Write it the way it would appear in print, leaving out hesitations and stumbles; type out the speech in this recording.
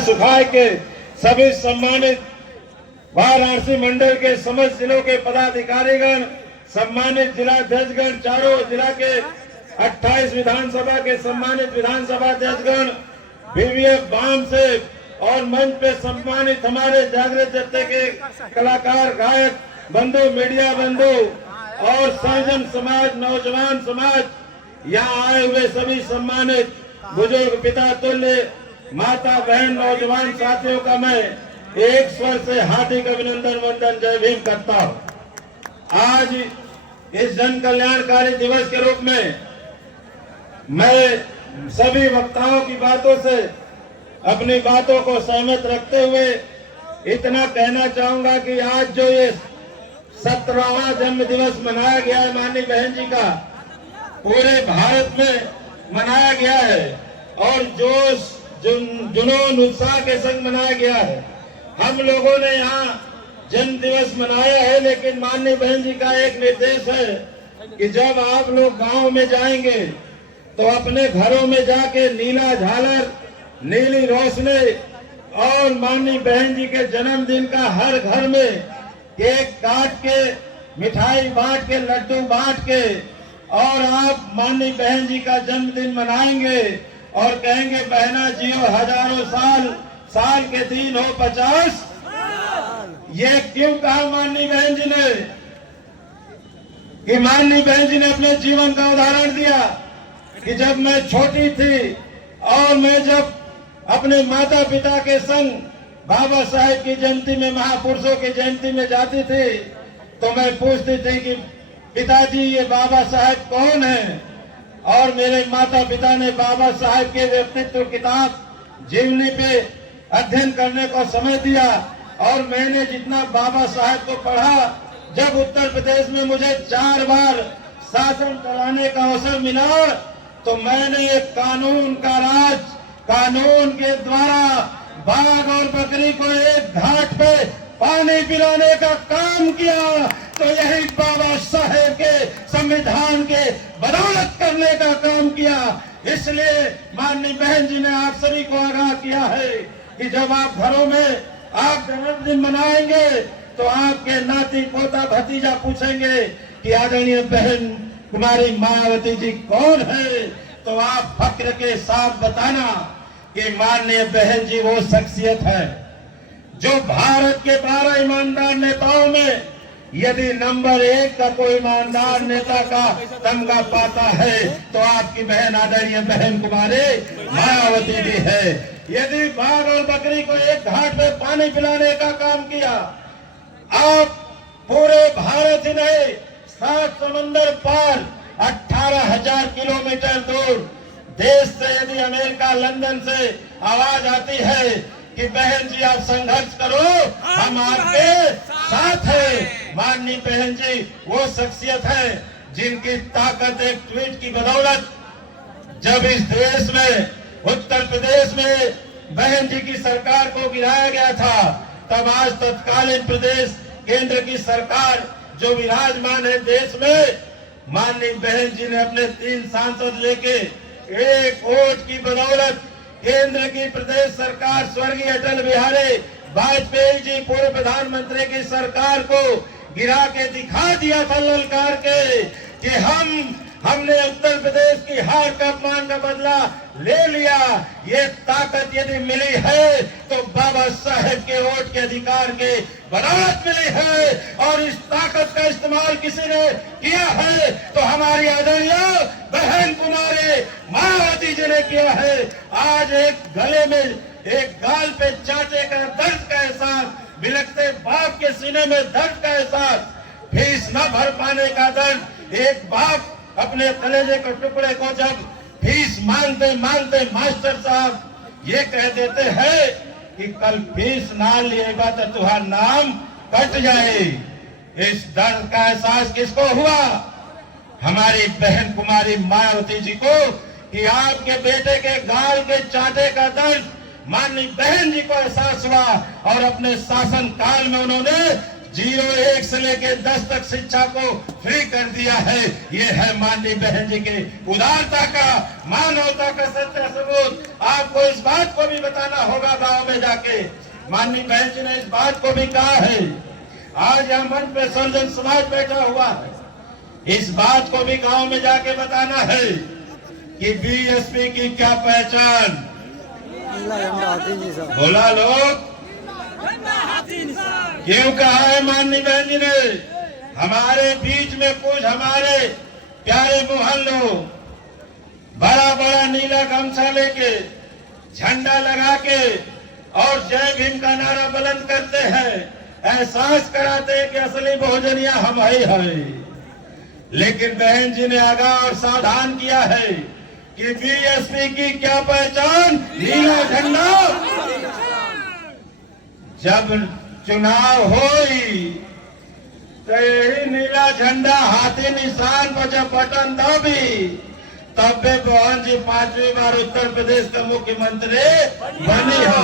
सुखाए के सभी सम्मानित वाराणसी मंडल के समस्त जिलों के पदाधिकारीगण, सम्मानित जिलाध्यक्षगण, चारों जिला के 28 विधानसभा के सम्मानित विधानसभा अध्यक्षगण, बीवीएफ बाम से और मंच पे सम्मानित हमारे जागृत जत्थे के कलाकार, गायक बंधु, मीडिया बंधु और सर्जन समाज, नौजवान समाज, यहाँ आए हुए सभी सम्मानित बुजुर्ग, पिता तुल्य, माता, बहन, नौजवान साथियों का मैं एक स्वर से हार्दिक अभिनंदन, वंदन, जय भीम करता हूँ। आज इस जन कल्याणकारी दिवस के रूप में मैं सभी वक्ताओं की बातों से अपनी बातों को सहमत रखते हुए इतना कहना चाहूंगा कि आज जो ये 17वां जन्म दिवस मनाया गया है माननीय बहन जी का, पूरे भारत में मनाया गया है और जोश जुनून उत्साह के संग मनाया गया है। हम लोगों ने यहाँ जन्म दिवस मनाया है, लेकिन माननीय बहन जी का एक निर्देश है कि जब आप लोग गांव में जाएंगे तो अपने घरों में जाके नीला झालर, नीली रोशनी और माननीय बहन जी के जन्मदिन का हर घर में केक काट के, मिठाई बांट के, लड्डू बांट के और आप माननीय बहन जी का जन्मदिन मनाएंगे और कहेंगे बहना जियो हजारों साल, साल के दिन हो 50। ये क्यों कहा माननीय बहन जी ने? कि माननीय बहन जी ने अपने जीवन का उदाहरण दिया कि जब मैं छोटी थी और मैं जब अपने माता पिता के संग बाबा साहेब की जयंती में, महापुरुषों की जयंती में जाती थी तो मैं पूछती थी कि पिताजी ये बाबा साहेब कौन है? और मेरे माता पिता ने बाबा साहेब के व्यक्तित्व किताब जीवनी पे अध्ययन करने को समय दिया और मैंने जितना बाबा साहेब को पढ़ा, जब उत्तर प्रदेश में मुझे 4 बार शासन कराने का अवसर मिला तो मैंने एक कानून का राज, कानून के द्वारा बाघ और बकरी को एक घाट पे पानी पिलाने का काम किया। तो यही बाबा साहेब के संविधान के बदौलत करने का काम किया। इसलिए माननीय बहन जी ने आप सभी को आगाह किया है कि जब आप घरों में आप जन्मदिन मनाएंगे तो आपके नाती, पोता, भतीजा पूछेंगे कि आदरणीय बहन कुमारी मायावती जी कौन है? तो आप फक्र के साथ बताना कि माननीय बहन जी वो शख्सियत है जो भारत के 12 ईमानदार नेताओं में यदि नंबर 1 का कोई ईमानदार नेता का तमगा पाता है तो आपकी बहन आदरणीय बहन कुमारी मायावती जी है। यदि बाघ और बकरी को एक घाट पे पानी पिलाने का काम किया, आप पूरे भारत ही नहीं 7 समंदर पार 18,000 किलोमीटर दूर देश से यदि अमेरिका, लंदन से आवाज आती है कि बहन जी आप संघर्ष करो, हम आपके साथ हैं। माननीय बहन जी वो शख्सियत है जिनकी ताकत एक ट्वीट की बदौलत जब इस देश में, उत्तर प्रदेश में बहन जी की सरकार को गिराया गया था, तब आज तत्कालीन प्रदेश केंद्र की सरकार जो विराजमान है देश में, माननीय बहन जी ने अपने 3 सांसद लेके एक वोट की बदौलत केंद्र की प्रदेश सरकार स्वर्गीय अटल बिहारी वाजपेयी जी, पूर्व प्रधानमंत्री की सरकार को गिरा के दिखा दिया था ललकार के कि हमने उत्तर प्रदेश की हार का अपमान का बदला ले लिया। ये ताकत यदि मिली है तो बाबा साहेब के वोट के अधिकार के बदौलत मिली है और इस ताकत का इस्तेमाल किसी ने किया है तो हमारी आदरणीय बहन कुमारी मायावती जी ने किया है। आज एक गले में, एक गाल पे चाटे का दर्द का एहसास, बिलखते बाप के सीने में दर्द का एहसास, फीस न भर पाने का दर्द, एक बाप अपने कलेजे के टुकड़े को जब फीस मांगते मांगते मास्टर साहब ये कह देते हैं कि कल फीस ना लिएगा तो तुम्हारा नाम कट जाए, इस दर्द का एहसास किसको हुआ? हमारी बहन कुमारी मायावती जी को कि आपके बेटे के गाल के चाटे का दर्द माननीय बहन जी को एहसास हुआ और अपने शासन काल में उन्होंने 01 से लेके 10 तक शिक्षा को फ्री कर दिया है। ये है माननीय बहन जी के उदारता का, मानवता का सच्चा सबूत। आपको इस बात को भी बताना होगा गांव में जाके। माननीय बहन जी ने इस बात को भी कहा है, आज यहाँ मंच पे सर्जन समाज बैठा हुआ है, इस बात को भी गांव में जाके बताना है कि बीएसपी की क्या पहचान। बोला लोग क्यों कहा है माननीय बहन जी ने? हमारे बीच में कुछ हमारे प्यारे मोहल्लों बड़ा बड़ा नीला गमछा लेके झंडा लगा के और जय भीम का नारा बुलंद करते हैं, एहसास कराते हैं कि असली बहुजनिया हम ही है। लेकिन बहन जी ने आगाह और सावधान किया है कि बीएसपी की क्या पहचान, नीला झंडा। जब चुनाव होई तो यही नीला झंडा हाथी निशान पर जब बटन दबी तब मोहन जी 5वीं बार उत्तर प्रदेश का मुख्यमंत्री बनी हो।